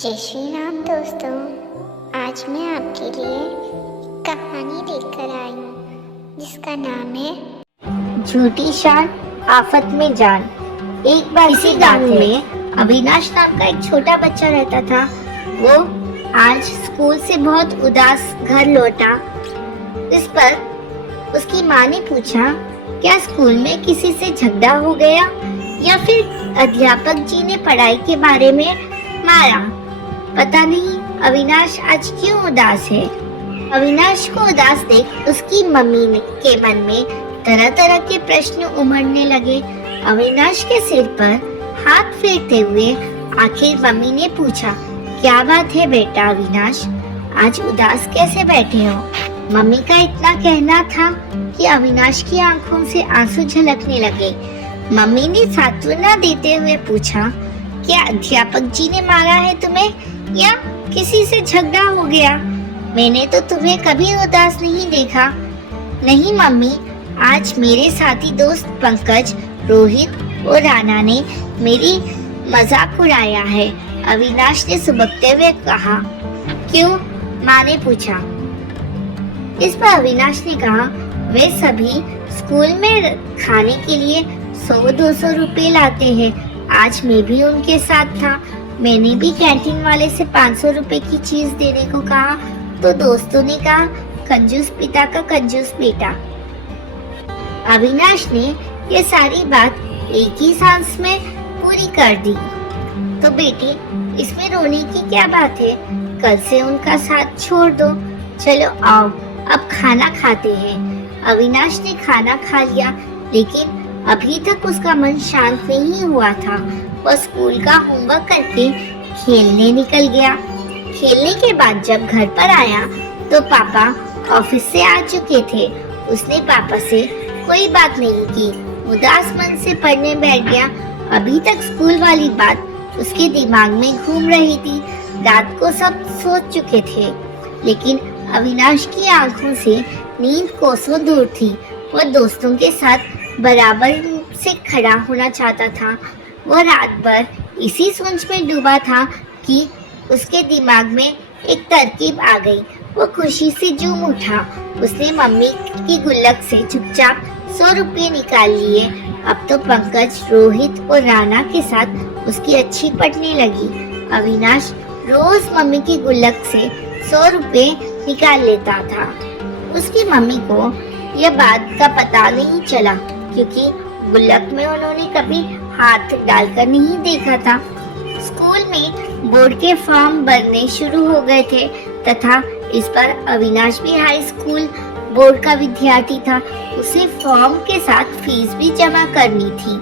जय श्री राम दोस्तों। आज मैं आपके लिए कहानी लेकर आई हूँ जिसका नाम है झूठी शान आफत में जान। एक बार इसी गांव में अविनाश नाम का एक छोटा बच्चा रहता था। वो आज स्कूल से बहुत उदास घर लौटा। इस पर उसकी माँ ने पूछा, क्या स्कूल में किसी से झगड़ा हो गया या फिर अध्यापक जी ने पढ़ाई के बारे में मारा? पता नहीं अविनाश आज क्यों उदास है। अविनाश को उदास देख उसकी मम्मी के मन में तरह तरह के प्रश्न उमड़ने लगे। अविनाश के सिर पर हाथ फेरते हुए आखिर मम्मी ने पूछा, क्या बात है बेटा अविनाश, आज उदास कैसे बैठे हो? मम्मी का इतना कहना था कि अविनाश की आंखों से आंसू झलकने लगे। मम्मी ने सांत्वना देते हुए पूछा, क्या अध्यापक जी ने मारा है तुम्हें या किसी से झगड़ा हो गया? मैंने तो तुम्हें कभी उदास नहीं देखा। नहीं मम्मी, आज मेरे साथी दोस्त पंकज, रोहित और राना ने मेरी मजाक उड़ाया है, अविनाश ने सुबकते हुए कहा। क्यों? माँ ने पूछा। इस पर अविनाश ने कहा, वे सभी स्कूल में खाने के लिए 100-200 रुपए लाते हैं। आज मैं भी उनके साथ था। मैंने भी कैंटीन वाले से 500 रुपए की चीज देने को कहा तो दोस्तों ने कहा, कंजूस पिता का कंजूस बेटा। अविनाश ने ये सारी बात एक ही सांस में पूरी कर दी। तो बेटी, इसमें रोने की क्या बात है? कल से उनका साथ छोड़ दो। चलो आओ, अब खाना खाते हैं। अविनाश ने खाना खा लिया, लेकिन अभी तक उसका मन शांत नहीं हुआ था। वह स्कूल का होमवर्क करके खेलने निकल गया। खेलने के बाद जब घर पर आया तो पापा ऑफिस से आ चुके थे। उसने पापा से कोई बात नहीं की, उदास मन से पढ़ने बैठ गया। अभी तक स्कूल वाली बात उसके दिमाग में घूम रही थी। रात को सब सो चुके थे, लेकिन अविनाश की आंखों से नींद कोसों दूर थी। वह दोस्तों के साथ बराबर से खड़ा होना चाहता था। वह रात भर इसी सोच में डूबा था कि उसके दिमाग में एक तरकीब आ गई। वो खुशी से झूम उठा। उसने मम्मी की गुल्लक से चुपचाप 100 रुपये निकाल लिए। अब तो पंकज, रोहित और राना के साथ उसकी अच्छी पटने लगी। अविनाश रोज मम्मी की गुल्लक से 100 रुपये निकाल लेता था। उसकी मम्मी को यह बात का पता नहीं चला, क्योंकि गुल्लक में उन्होंने कभी हाथ डालकर नहीं देखा था। स्कूल में बोर्ड के फॉर्म भरने शुरू हो गए थे तथा इस पर अविनाश भी हाई स्कूल बोर्ड का विद्यार्थी था। उसे फॉर्म के साथ फीस भी जमा करनी थी।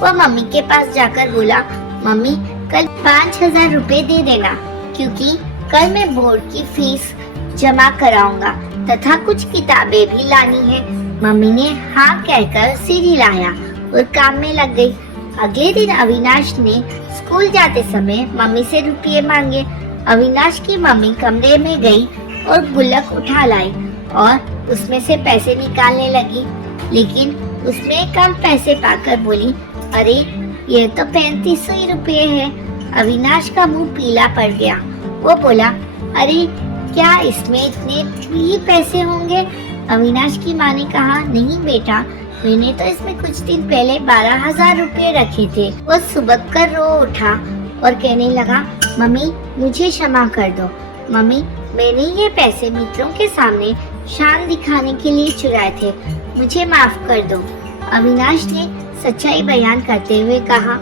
वह मम्मी के पास जाकर बोला, मम्मी कल 5000 रुपए दे देना, क्योंकि कल मैं बोर्ड की फीस जमा कराऊंगा तथा कुछ किताबें भी लानी है। मम्मी ने हाँ कहकर सिर हिलाया और काम में लग गई। अगले दिन अविनाश ने स्कूल जाते समय मम्मी से रुपये मांगे। अविनाश की मम्मी कमरे में गई और गुल्लक उठा लाई और उसमें से पैसे निकालने लगी, लेकिन उसमें कम पैसे पाकर बोली, अरे ये तो 3500 रुपये है। अविनाश का मुंह पीला पड़ गया। वो बोला, अरे क्या इसमें इतने ही पैसे होंगे? अविनाश की माँ ने कहा, नहीं बेटा, मैंने तो इसमें कुछ दिन पहले 12,000 रुपये रखे थे। वो सुबह कर रो उठा और कहने लगा, मम्मी मुझे क्षमा कर दो। मम्मी, मैंने ये पैसे मित्रों के सामने शान दिखाने के लिए चुराए थे, मुझे माफ कर दो। अविनाश ने सच्चाई बयान करते हुए कहा।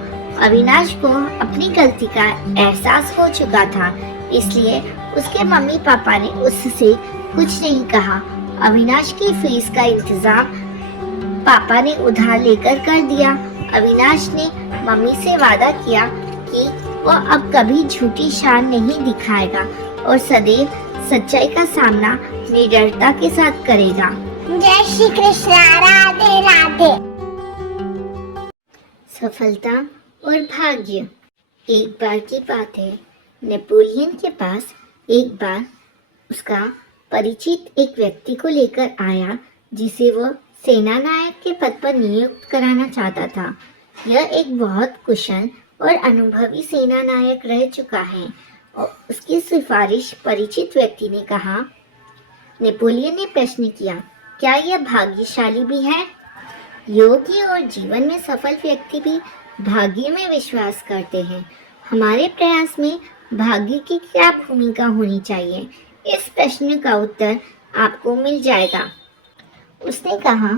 अविनाश को अपनी गलती का एहसास हो चुका था, इसलिए उसके मम्मी पापा ने उससे कुछ नहीं कहा। अविनाश की फीस का इंतजाम पापा ने उधार लेकर कर दिया। अविनाश ने मम्मी से वादा किया कि वो अब कभी झूठी शान नहीं दिखाएगा और सदैव सच्चाई का सामना निडरता के साथ करेगा। जय श्री कृष्ण, राधे राधे। सफलता और भाग्य। एक बार की बात है, नेपोलियन के पास एक बार उसका परिचित एक व्यक्ति को लेकर आया, जिसे वह सेना नायक के पद पर नियुक्त कराना चाहता था। यह एक बहुत कुशल और अनुभवी सेना नायक रह चुका है। और उसकी सिफारिश परिचित व्यक्ति ने कहा। नेपोलियन ने प्रश्न किया, क्या यह भाग्यशाली भी है? योगी और जीवन में सफल व्यक्ति भी भाग्य में विश्वास करते हैं। हमारे प्रयास में भाग्य की क्या भूमिका होनी चाहिए? इस प्रश्न का उत्तर आपको मिल जाएगा। उसने कहा,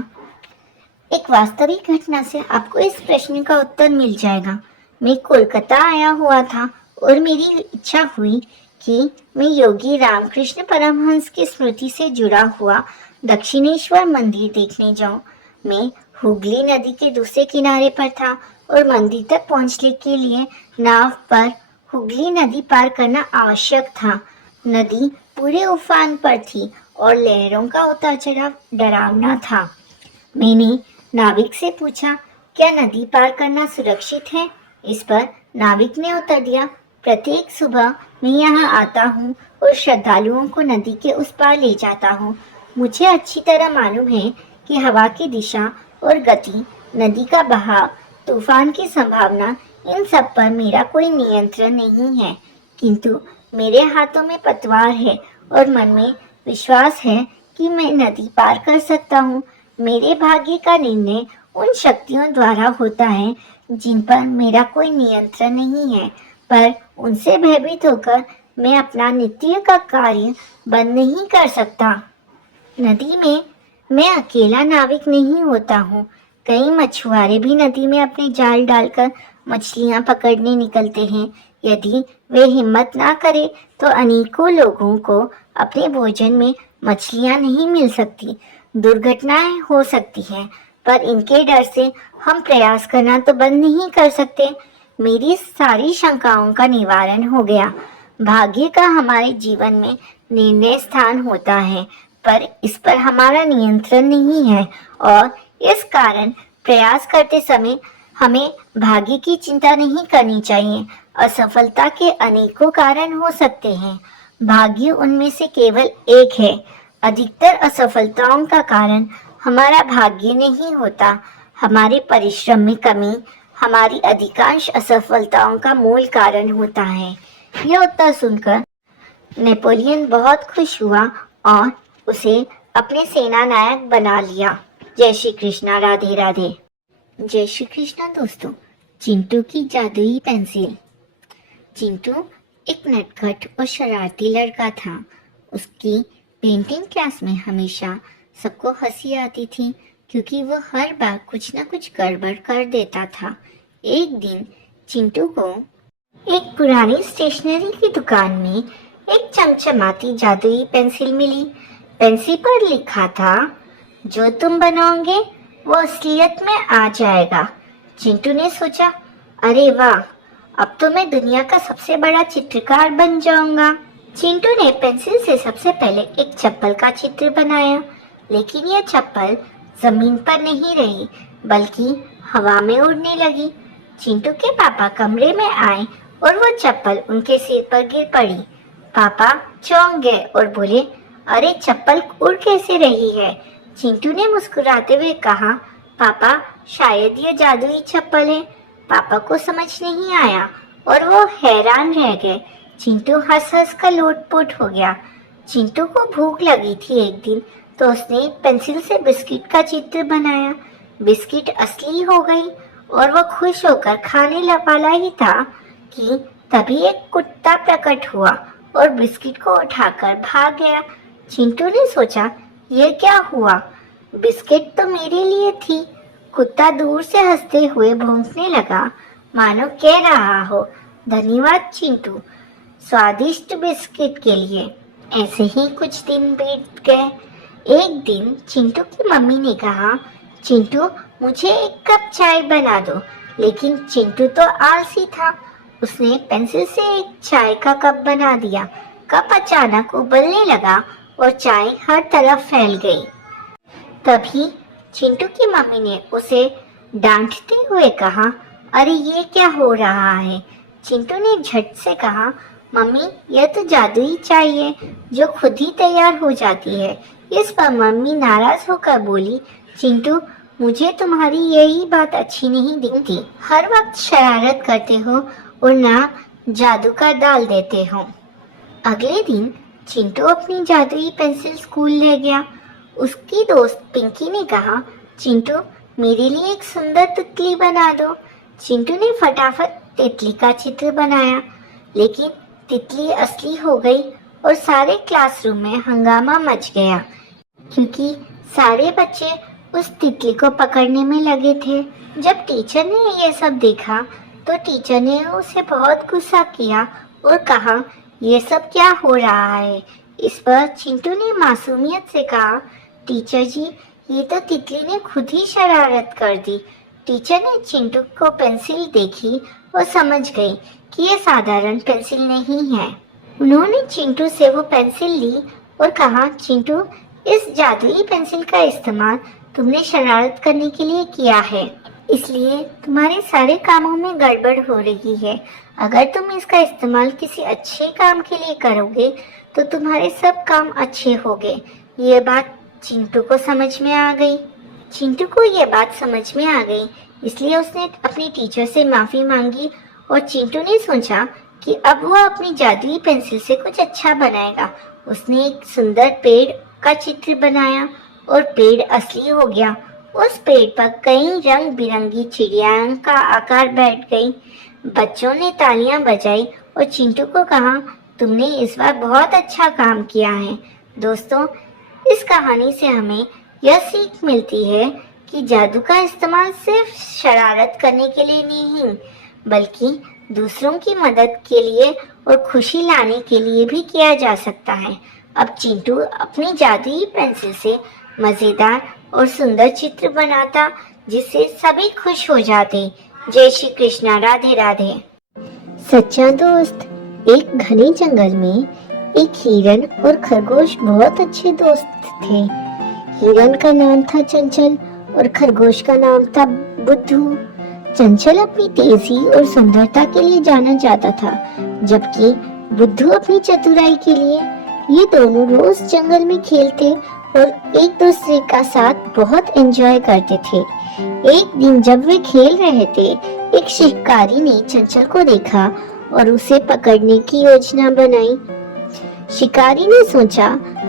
एक वास्तविक घटना से आपको इस प्रश्न का उत्तर मिल जाएगा। मैं कोलकाता आया हुआ था और मेरी इच्छा हुई कि मैं योगी रामकृष्ण परमहंस की स्मृति से जुड़ा हुआ दक्षिणेश्वर मंदिर देखने जाऊं। मैं हुगली नदी के दूसरे किनारे पर था और मंदिर तक पहुंचने के लिए नाव पर हुगली नदी पार करना आवश्यक था। नदी पूरे उफान पर थी और लहरों का उतार चढ़ाव डरावना था। मैंने नाविक से पूछा, क्या नदी पार करना सुरक्षित है? इस पर नाविक ने उत्तर दिया, प्रत्येक सुबह मैं यहाँ आता हूँ और श्रद्धालुओं को नदी के उस पार ले जाता हूँ। मुझे अच्छी तरह मालूम है कि हवा की दिशा और गति, नदी का बहाव, तूफान की संभावना, इन सब पर मेरा कोई नियंत्रण नहीं है, किंतु मेरे हाथों में पतवार है और मन में विश्वास है कि मैं नदी पार कर सकता हूँ। मेरे भाग्य का निर्णय उन शक्तियों द्वारा होता है जिन पर मेरा कोई नियंत्रण नहीं है, पर उनसे भयभीत होकर मैं अपना नित्य का कार्य बंद नहीं कर सकता। नदी में मैं अकेला नाविक नहीं होता हूँ। कई मछुआरे भी नदी में अपने जाल डालकर मछलियाँ पकड़ने निकलते हैं। यदि वे हिम्मत ना करें तो अनेकों लोगों को अपने भोजन में मछलियाँ नहीं मिल सकती। दुर्घटनाएं हो सकती हैं, पर इनके डर से हम प्रयास करना तो बंद नहीं कर सकते। मेरी सारी शंकाओं का निवारण हो गया। भाग्य का हमारे जीवन में निर्णय स्थान होता है, पर इस पर हमारा नियंत्रण नहीं है और इस कारण प्रयास करते समय हमें भाग्य की चिंता नहीं करनी चाहिए। असफलता के अनेकों कारण हो सकते हैं, भाग्य उनमें से केवल एक है। अधिकतर असफलताओं का कारण हमारा भाग्य नहीं होता, हमारे परिश्रम में कमी हमारी अधिकांश असफलताओं का मूल कारण होता है। यह उत्तर सुनकर नेपोलियन बहुत खुश हुआ और उसे अपने सेना नायक बना लिया। जय श्री कृष्णा। राधे राधे। जय श्री कृष्णा दोस्तों। चिंटू की जादुई पेंसिल। चिंटू एक नटखट और शरारती लड़का था। उसकी पेंटिंग क्लास में हमेशा सबको हंसी आती थी, क्योंकि वो हर बार कुछ न कुछ गड़बड़ कर देता था। एक दिन चिंटू को एक पुरानी स्टेशनरी की दुकान में एक चमचमाती जादुई पेंसिल मिली। पेंसिल पर लिखा था, जो तुम बनाओगे वो असलियत में आ जाएगा। चिंटू ने सोचा, अरे वाह, अब तो मैं दुनिया का सबसे बड़ा चित्रकार बन जाऊंगा। चिंटू ने पेंसिल से सबसे पहले एक चप्पल का चित्र बनाया, लेकिन यह चप्पल जमीन पर नहीं रही बल्कि हवा में उड़ने लगी। चिंटू के पापा कमरे में आए और वो चप्पल उनके सिर पर गिर पड़ी। पापा चौंक गए और बोले, अरे चप्पल उड़ कैसे रही है? चिंटू ने मुस्कुराते हुए कहा, पापा शायद ये जादुई चप्पल है। पापा को समझ नहीं आया और वो हैरान रह गए। चिंटू हंस हंस कर लोटपोट हो गया। चिंटू को भूख लगी थी एक दिन, तो उसने पेंसिल से बिस्किट का चित्र बनाया। बिस्किट असली हो गई और वो खुश होकर खाने वाला ही था कि तभी एक कुत्ता प्रकट हुआ और बिस्किट को उठाकर भाग गया। चिंटू ने सोचा, ये क्या हुआ? बिस्किट तो मेरे लिए थी। कुत्ता दूर से हंसते हुए भौंकने लगा, मानो कह रहा हो, धन्यवाद चिंटू, स्वादिष्ट बिस्किट के लिए। ऐसे ही कुछ दिन बीत गए। एक दिन चिंटू की मम्मी ने कहा, चिंटू मुझे एक कप चाय बना दो। लेकिन चिंटू तो आलसी था। उसने पेंसिल से एक चाय का कप बना दिया। कप अचानक उबलने लगा और चाय हर तरफ फैल गई। तभी चिंटू की मम्मी ने उसे डांटते हुए कहा, अरे ये क्या हो रहा है? चिंटू ने झट से कहा, मम्मी यह तो जादुई चाय है जो खुद ही तैयार हो जाती है। इस पर मम्मी नाराज होकर बोली, चिंटू मुझे तुम्हारी यही बात अच्छी नहीं दिखती। हर वक्त शरारत करते हो और ना जादू का डाल देते हो। अगले दिन चिंटू अपनी जादुई पेंसिल स्कूल ले गया। उसकी दोस्त पिंकी ने कहा, चिंटू मेरे लिए एक सुंदर तितली बना दो। चिंटू ने फटाफट तितली का चित्र बनाया, लेकिन तितली असली हो गई और सारे क्लासरूम में हंगामा मच गया, क्योंकि सारे बच्चे उस तितली को पकड़ने में लगे थे। जब टीचर ने यह सब देखा तो टीचर ने उसे बहुत गुस्सा किया और कहा, यह सब क्या हो रहा है। इस पर चिंटू ने मासूमियत से कहा, टीचर जी ये तो तितली ने खुद ही शरारत कर दी। टीचर ने चिंटू को पेंसिल देखी और समझ गई कि यह साधारण पेंसिल नहीं है। उन्होंने चिंटू से वो पेंसिल ली और कहा, चिंटू इस जादुई पेंसिल का इस्तेमाल तुमने शरारत करने के लिए किया है, इसलिए तुम्हारे सारे कामों में गड़बड़ हो रही है। अगर तुम इसका इस्तेमाल किसी अच्छे काम के लिए करोगे तो तुम्हारे सब काम अच्छे होंगे। ये बात चिंटू को समझ में आ गई। चिंटू को ये बात समझ में आ गई, इसलिए उसने अपनी टीचर से माफ़ी मांगी और चिंटू ने सोचा कि अब वो अपनी जादुई पेंसिल से कुछ अच्छा बनाएगा। उसने एक सुंदर पेड़ का चित्र बनाया और पेड़ असली हो गया। उस पेड़ पर कई रंग बिरंगी चिड़ियाँ का आकार बैठ गई। बच्चों ने तालियां बजाई और चिंटू को कहा, तुमने इस बार बहुत अच्छा काम किया है। दोस्तों, इस कहानी से हमें यह सीख मिलती है कि जादू का इस्तेमाल सिर्फ शरारत करने के लिए नहीं, बल्कि दूसरों की मदद के लिए और खुशी लाने के लिए भी किया जा सकता है। अब चिंटू अपनी जादुई पेंसिल से मजेदार और सुंदर चित्र बनाता, जिससे सभी खुश हो जाते। जय श्री कृष्णा, राधे राधे। सच्चा दोस्त। एक घने जंगल में एक हिरन और खरगोश बहुत अच्छे दोस्त थे। हिरन का नाम था चंचल और खरगोश का नाम था बुद्धू। चंचल अपनी तेजी और सुंदरता के लिए जाना जाता था, जबकि बुद्धू अपनी चतुराई के लिए। ये दोनों रोज जंगल में खेलते और एक दूसरे का साथ बहुत एंजॉय करते थे। एक दिन जब वे खेल रहे थे, एक शिकारी ने चंचल को देखा और उसे पकड़ने की योजना बनाई। शिकारी ने सोचा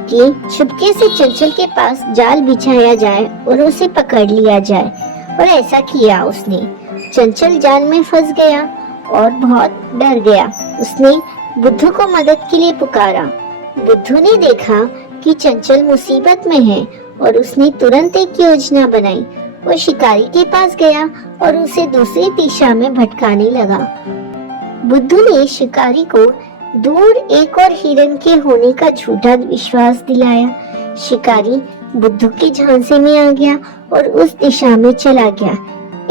कि चुपके से चंचल के पास जाल बिछाया जाए और उसे पकड़ लिया जाए, और ऐसा किया उसने। चंचल जाल में फंस गया और बहुत डर गया। उसने बुद्धू को मदद के लिए पुकारा। बुद्धू ने देखा कि चंचल मुसीबत में है और उसने तुरंत एक योजना बनाई। वो शिकारी के पास गया और उसे दूसरी दिशा में भटकाने लगा। बुद्धू ने शिकारी को दूर एक और हिरन के होने का झूठा विश्वास दिलाया। शिकारी बुद्धू के झांसे में आ गया और उस दिशा में चला गया।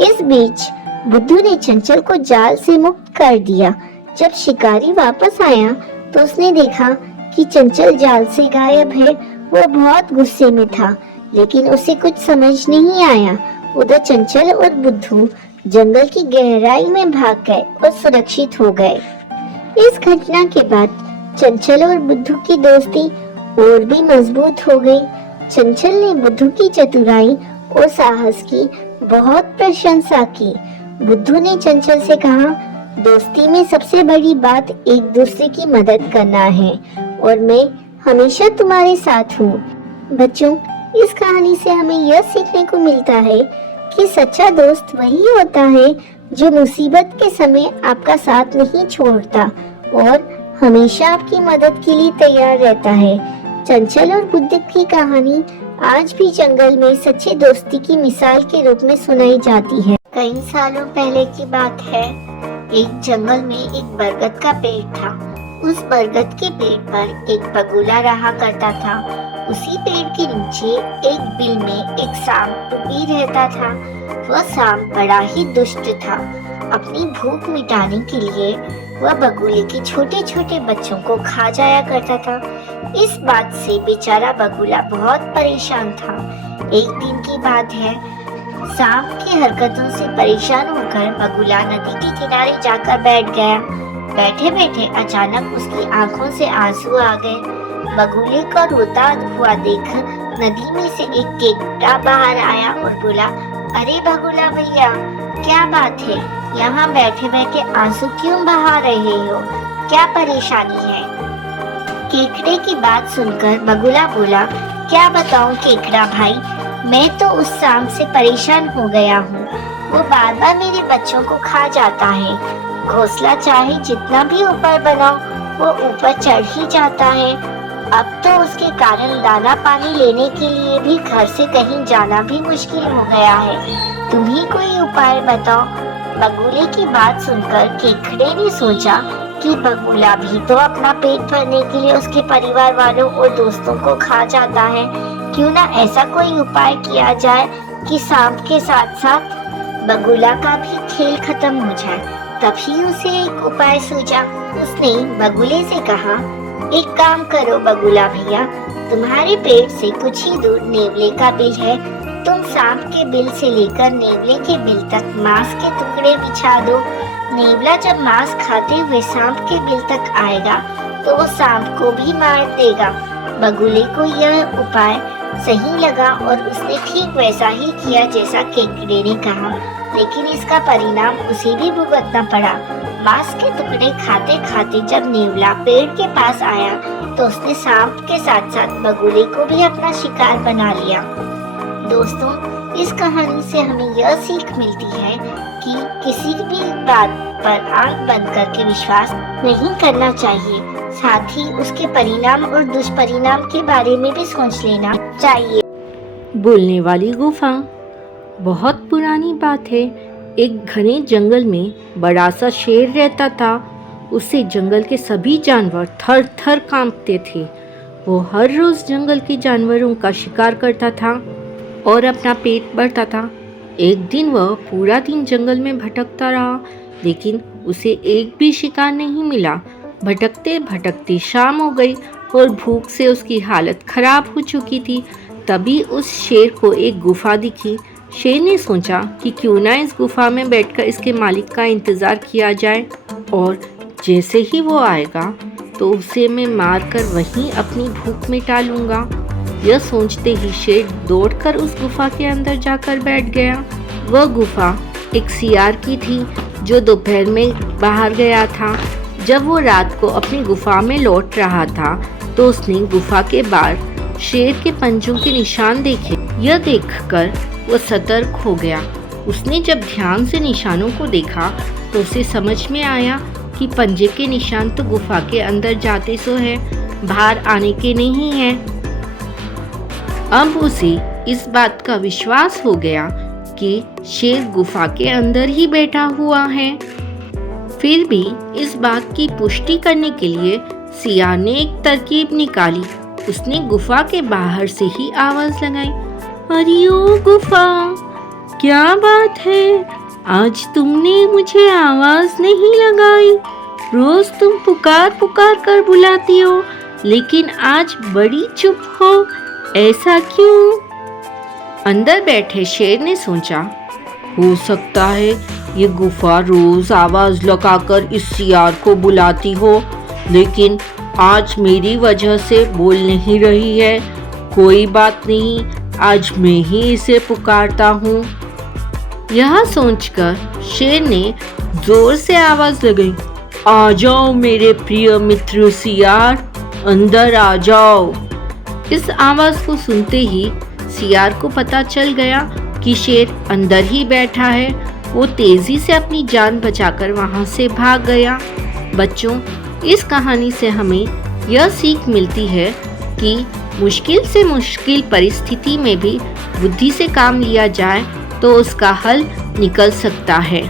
इस बीच बुद्धू ने चंचल को जाल से मुक्त कर दिया। जब शिकारी वापस आया तो उसने देखा कि चंचल जाल से गायब है। वो बहुत गुस्से में था, लेकिन उसे कुछ समझ नहीं आया। उधर चंचल और बुद्धू जंगल की गहराई में भाग गए और सुरक्षित हो गए। इस घटना के बाद चंचल और बुद्धू की दोस्ती और भी मजबूत हो गई। चंचल ने बुद्धू की चतुराई और साहस की बहुत प्रशंसा की। बुद्धू ने चंचल से कहा, दोस्ती में सबसे बड़ी बात एक दूसरे की मदद करना है और मैं हमेशा तुम्हारे साथ हूँ। बच्चों, इस कहानी से हमें यह सीखने को मिलता है कि सच्चा दोस्त वही होता है जो मुसीबत के समय आपका साथ नहीं छोड़ता और हमेशा आपकी मदद के लिए तैयार रहता है। चंचल और बुद्धू की कहानी आज भी जंगल में सच्ची दोस्ती की मिसाल के रूप में सुनाई जाती है। कई सालों पहले की बात है। एक जंगल में एक बरगद का पेड़ था। उस बरगद के पेड़ पर एक बगुला रहा करता था। उसी पेड़ के नीचे एक बिल में एक सांप भी रहता था। वह सांप बड़ा ही दुष्ट था। अपनी भूख मिटाने के लिए वह बगुले के छोटे छोटे बच्चों को खा जाया करता था। इस बात से बेचारा बगुला बहुत परेशान था। एक दिन की बात है, सांप की हरकतों से परेशान होकर बगुला नदी के किनारे जाकर बैठ गया। बैठे बैठे अचानक उसकी आंखों से आंसू आ गए। बगुले को रोता हुआ देख नदी में से एक केकड़ा बाहर आया और बोला, अरे बगुला भैया, क्या बात है, यहाँ बैठे बैठे आंसू क्यों बहा रहे हो? क्या परेशानी है? केकड़े की बात सुनकर बगुला बोला, क्या बताऊं केकड़ा भाई, मैं तो उस सांप से परेशान हो गया हूँ। वो बार बार मेरे बच्चों को खा जाता है। घोंसला चाहे जितना भी ऊपर बनाओ, वो ऊपर चढ़ ही जाता है। अब तो उसके कारण दाना पानी लेने के लिए भी घर से कहीं जाना भी मुश्किल हो गया है। तुम ही कोई उपाय बताओ। बगुले की बात सुनकर केकड़े ने सोचा कि बगुला भी तो अपना पेट भरने के लिए उसके परिवार वालों और दोस्तों को खा जाता है। क्यों ना ऐसा कोई उपाय किया जाए कि सांप के साथ साथ बगुला का भी खेल खत्म हो जाए। तभी उसे एक उपाय सूझा। उसने बगुले से कहा, एक काम करो बगुला भैया, तुम्हारे पेट से कुछ ही दूर नेवले का बिल है। तुम सांप के बिल से लेकर नेवले के बिल तक मांस के टुकड़े बिछा दो। नेवला जब मांस खाते हुए सांप के बिल तक आएगा तो वो सांप को भी मार देगा। बगुले को यह उपाय सही लगा और उसने ठीक वैसा ही किया जैसा केकड़े ने कहा, लेकिन इसका परिणाम उसे भी भुगतना पड़ा। मांस के टुकड़े खाते खाते जब नेवला पेड़ के पास आया तो उसने सांप के साथ साथ बगुले को भी अपना शिकार बना लिया। दोस्तों, इस कहानी से हमें यह सीख मिलती है कि किसी भी बात पर आंख बंद करके विश्वास नहीं करना चाहिए। साथ ही उसके परिणाम और दुष्परिणाम के बारे में भी सोच लेना चाहिए। बोलने वाली गुफा। बहुत पुरानी बात है। एक घने जंगल में बड़ा सा शेर रहता था। उससे जंगल के सभी जानवर थर थर कांपते थे। वो हर रोज जंगल के जानवरों का शिकार करता था और अपना पेट भरता था। एक दिन वह पूरा दिन जंगल में भटकता रहा, लेकिन उसे एक भी शिकार नहीं मिला। भटकते भटकते शाम हो गई और भूख से उसकी हालत खराब हो चुकी थी। तभी उस शेर को एक गुफा दिखी। शेर ने सोचा कि क्यों ना इस गुफा में बैठकर इसके मालिक का इंतज़ार किया जाए और जैसे ही वो आएगा तो उसे मैं मारकर वहीं अपनी भूख मिटा लूँगा। यह सोचते ही शेर दौड़कर उस गुफा के अंदर जाकर बैठ गया। वह गुफा एक सियार की थी जो दोपहर में बाहर गया था। जब वो रात को अपनी गुफा में लौट रहा था तो उसने गुफा के बाहर शेर के पंजों के निशान देखे। यह देखकर वो सतर्क हो गया। उसने जब ध्यान से निशानों को देखा तो उसे समझ में आया कि पंजे के निशान तो गुफा के अंदर जाते सो है, बाहर आने के नहीं है। अब उसे इस बात का विश्वास हो गया कि शेर गुफा के अंदर ही बैठा हुआ है। फिर भी इस बात की पुष्टि करने के लिए सियार ने एक तरकीब निकाली। उसने गुफा के बाहर से ही आवाज लगाई, अरे ओ गुफा, क्या बात है, आज तुमने मुझे आवाज नहीं लगाई। रोज तुम पुकार पुकार कर बुलाती हो, लेकिन आज बड़ी चुप हो, ऐसा क्यों? अंदर बैठे शेर ने सोचा, हो सकता है ये गुफा रोज आवाज लगाकर इस सियार को बुलाती हो, लेकिन आज मेरी वजह से बोल नहीं रही है। कोई बात नहीं, आज मैं ही इसे पुकारता हूँ। यह सोचकर शेर ने जोर से आवाज लगाई, आ जाओ मेरे प्रिय मित्र सियार, अंदर आ जाओ। इस आवाज को सुनते ही सियार को पता चल गया कि शेर अंदर ही बैठा है। वो तेजी से अपनी जान बचाकर वहां से भाग गया। बच्चों, इस कहानी से हमें यह सीख मिलती है कि मुश्किल से मुश्किल परिस्थिति में भी बुद्धि से काम लिया जाए तो उसका हल निकल सकता है।